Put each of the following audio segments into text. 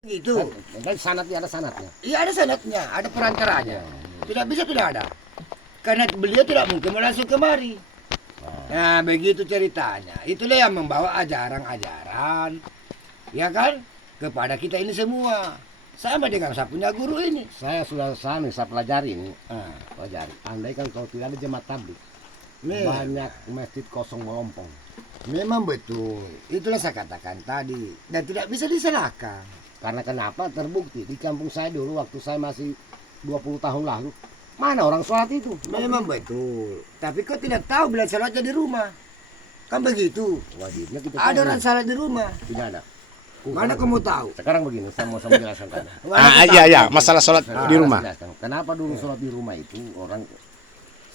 Gitu. Dan sanatnya ada sanatnya. Iya ada sanatnya, ada perantaranya. Tidak bisa tidak ada. Karena beliau tidak mungkin langsung kemari. Nah begitu ceritanya. Itulah yang membawa ajaran-ajaran, ya kan, kepada kita ini semua. Sama dengan saya punya guru ini. Saya sudah saya pelajari ini. Pelajari. Andai kan kalau tidak ada jemaat tablik, banyak masjid kosong melompong. Memang betul. Itulah saya katakan tadi. Dan tidak bisa disalahkan. Karena kenapa? Terbukti di kampung saya dulu waktu saya masih 20 tahun lalu, mana orang sholat itu? Memang betul. Tapi kau tidak tahu bila sholatnya di rumah. Kan begitu. Wajibnya kita Ada orang sholat di rumah. tidak ada. Mana kamu tahu? Sekarang begini, saya mau menjelaskan tadi. Iya, masalah sholat di rumah. Kenapa dulu sholat di rumah itu orang,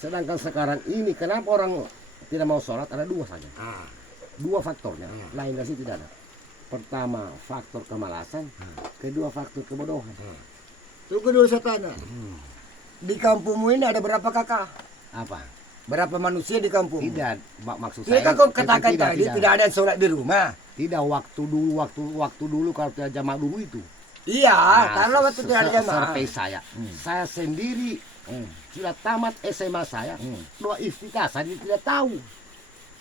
sedangkan sekarang ini kenapa orang tidak mau sholat? Ada dua saja. Dua faktornya. Lain dari situ tidak ada. Pertama, faktor kemalasan. Kedua, faktor kebodohan. Tunggu dulu saya tanya. Di kampungmu ini ada berapa kakak? Apa? Berapa manusia di kampung? Tidak, maksud Tidak saya. kan kau katakan tadi tidak ada yang sholat di rumah. Tidak, waktu dulu kalau tidak jamaah dulu itu. Iya, karena waktu tidak ada jamaah. Survei saya sendiri sudah tamat SMA saya, doa iftitah saya tidak tahu.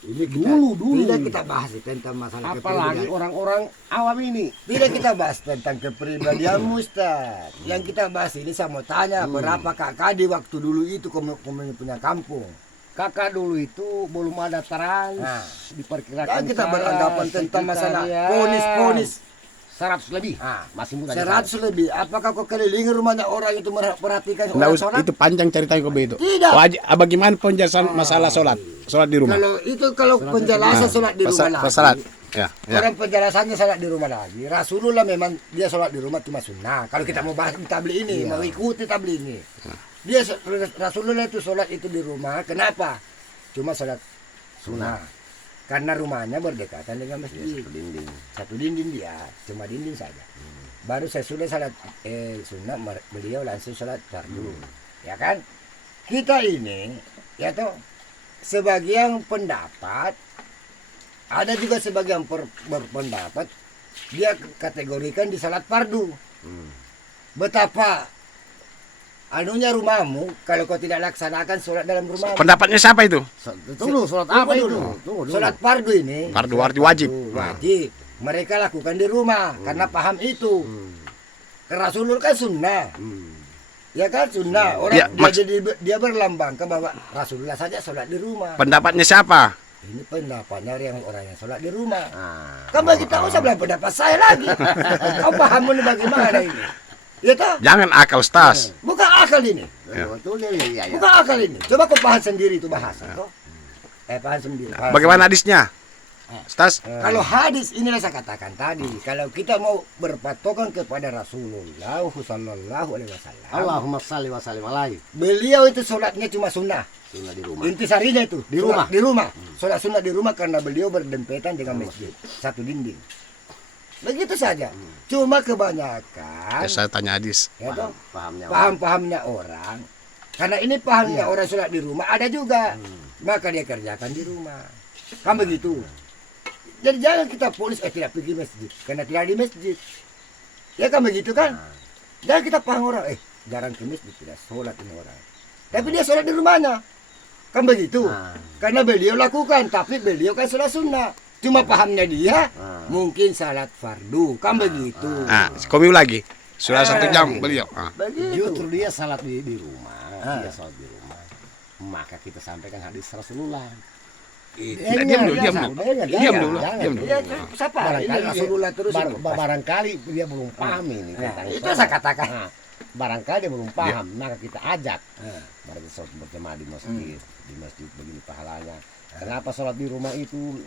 Ini Dulu. Tidak kita bahas tentang masalah Apalagi kepribadian. orang-orang awam ini. Tidak kita bahas tentang kepribadian Ustaz. Yang kita bahas ini saya mau tanya berapa kakak di waktu dulu itu kamu punya kampung. Kakak dulu itu belum ada trans, diperkirakan Kan kita saya beranggapan tentang masalah sekitar ponis 100 lebih. Masih muda. 100 lebih. Apakah kau kelilingi rumahnya orang itu perhatikan Nggak orang usah, sholat? itu panjang ceritanya kok begitu. Tidak. Bagaimana penjelasan masalah sholat di rumah? Kalau penjelasan sholat di rumah lagi. Salat. Ya. Orang penjelasannya sholat di rumah lagi. Rasulullah memang dia sholat di rumah cuma sunnah. Kalau kita mau bahas tabligh ini, mau ikuti tabligh ini. Dia Rasulullah itu sholat itu di rumah. Kenapa? Cuma sholat sunnah. Karena rumahnya berdekatan dengan masjid. Satu dinding dia, cuma dinding saja. Baru saya sudah sholat sunnah, beliau langsung sholat fardu. Ya kan? Kita ini, ya toh, sebagian pendapat, ada juga sebagian berpendapat, dia kategorikan di sholat fardu. Betapa anunya rumahmu kalau kau tidak laksanakan sholat dalam rumahmu. Pendapatnya siapa itu? Tunggu, sholat apa itu? Tunggu. Sholat fardu ini. Fardu wajib. Wajib. Mereka lakukan di rumah karena paham itu. Rasulullah kan sunnah. Ya kan sunnah. Orang Ya, dia berlambangkan bahwa Rasulullah saja sholat di rumah. Pendapatnya siapa? Ini pendapatnya orang yang sholat di rumah. Kan bagi tahu saya bilang pendapat saya lagi. Kau paham ini bagaimana ini? Ya toh? Jangan akal, Stas. Bukan akal ini. Betul ya. Bukan akal ini. Coba kau paham sendiri itu bahasa. Toh? Paham sendiri. Bagaimana hadisnya? Stas? Kalau hadis inilah saya katakan tadi, kalau kita mau berpatokan kepada Rasulullah Sallallahu Alaihi Wasallam, Allahumma shalli wa sallim alaihi. beliau itu sholatnya cuma sunnah. Sunnah di rumah. Intisarinya itu Di rumah. Di rumah. Sholat sunnah di rumah karena beliau berdempetan dengan masjid, satu dinding. Begitu saja. Cuma kebanyakan, Ya, saya tanya hadis. ya toh, Pahamnya. paham-pahamnya orang. Karena ini pahamnya orang sholat di rumah ada juga, maka dia kerjakan di rumah. Kan begitu. Jadi jangan kita polis tidak pergi masjid karena tidak di masjid. Ya kan begitu kan? Jangan kita paham orang jarang ke masjid tidak sholat ini orang. Tapi dia sholat di rumahnya. Kan begitu. Karena beliau lakukan, tapi beliau kan sholat sunnah. Cuma pahamnya dia mungkin salat fardu. Kan begitu. Komi lagi. Sudah 1 jam beliau. Begitu. Justru dia salat di rumah, dia salat di rumah. Maka kita sampaikan hadis Rasulullah. Diam dulu. Ya, siapa? Ini Rasulullah terus. Barangkali dia belum paham ini tentang Itu sholat. saya katakan. Barangkali dia belum paham, maka kita ajak. Berarti sholat berjamaah di masjid begini pahalanya. Kenapa sholat di rumah itu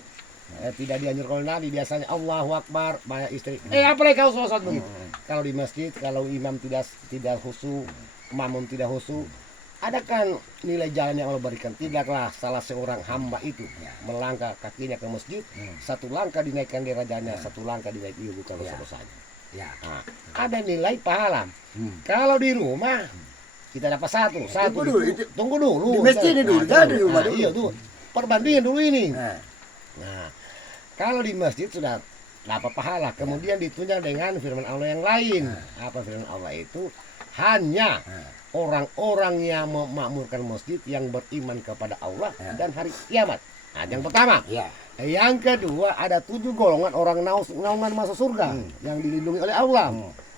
tidak dianjurkan oleh Nabi? Biasanya Allahu Akbar, banyak istri. Apalagi kau sholat begitu. Kalau di masjid, kalau imam tidak khusyuk, makmum tidak khusyuk, ada kan nilai jalan yang Allah berikan. Tidaklah salah seorang hamba itu melangkah kakinya ke masjid, satu langkah dinaikkan derajatnya, satu langkah dinaikkan bukan dosa-dosanya. Ya. Ada nilai pahala. Kalau di rumah kita dapat satu. Tunggu dulu. Di masjid ini dulu, jangan di rumah dulu. Iya tuh. Perbandingan dulu ini. Nah, Nah, kalau di masjid sudah dapat pahala. Kemudian ditunjang dengan firman Allah yang lain. Apa firman Allah itu? Hanya orang-orang yang memakmurkan masjid yang beriman kepada Allah dan hari kiamat. Nah, yang pertama. Ya. Yang kedua, ada 7 golongan orang naungan masuk surga yang dilindungi oleh Allah.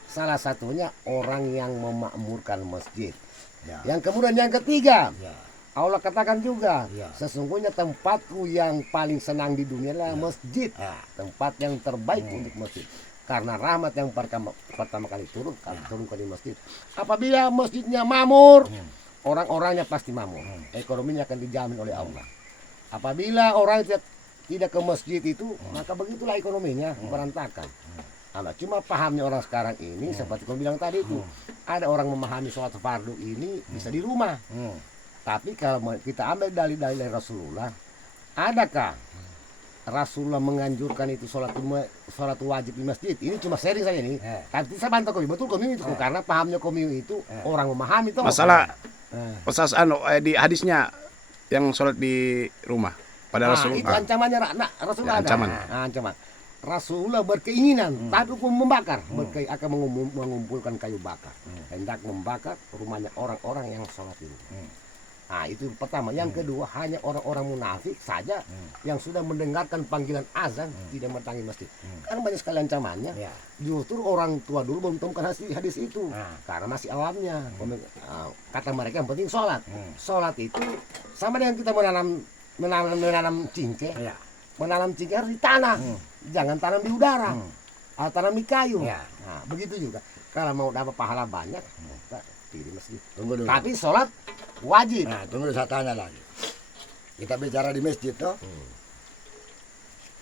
Salah satunya orang yang memakmurkan masjid. Ya. Yang kemudian yang ketiga, Ya. Allah katakan juga, Ya. sesungguhnya tempatku yang paling senang di dunia adalah masjid. Ya. Tempat yang terbaik untuk masjid. Karena rahmat yang pertama kali turunkan di masjid. Apabila masjidnya makmur, orang-orangnya pasti makmur. Ekonominya akan dijamin oleh Allah. Apabila orang tidak ke masjid itu, maka begitulah ekonominya berantakan. Nah, cuma pahamnya orang sekarang ini seperti kau bilang tadi itu, ada orang memahami sholat fardu ini bisa di rumah. Tapi kalau kita ambil dalil-dalil dari Rasulullah, adakah Rasulullah menganjurkan itu sholat wajib di masjid? Ini cuma sharing saja nih. Tapi saya bantah kau, betul kau itu karena pahamnya kau itu orang memahami itu. Masalah di hadisnya yang sholat di rumah pada Rasulullah. Itu ancamannya Rasulullah. Ya, ancaman. Ancaman. Rasulullah berkeinginan, tapi hukum membakar, akan mengumpulkan kayu bakar, hendak membakar rumahnya orang-orang yang sholat itu. Nah, itu pertama. Yang kedua, hanya orang-orang munafik saja yang sudah mendengarkan panggilan azan tidak mendatangi masjid. Karena banyak sekali ancamannya. Ya. Justru orang tua dulu belum temukan hadis itu, karena masih awamnya. Kata mereka yang penting sholat. Sholat itu sama dengan kita menanam cingkeh. Ya. Menanam cingkeh harus di tanah, jangan tanam di udara, atau tanam di kayu. Ya. Nah, begitu juga. Kalau mau dapat pahala banyak, pilih masjid. Tunggu dulu. Tapi sholat wajib. Nah, tunggu dulu, saya tanya lagi. Kita bicara di masjid toh.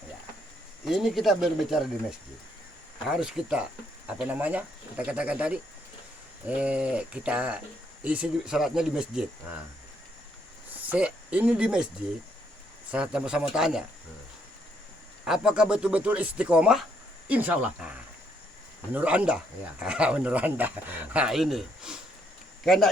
Ya. Ini kita berbicara di masjid. Harus kita apa namanya? Kita katakan tadi kita isi sholatnya di masjid. Nah, Ini di masjid. Saya sama-sama tanya. Apakah betul-betul istiqomah? insya Allah. Menurut Anda? Ya. Menurut Anda. Nah, ini. Karena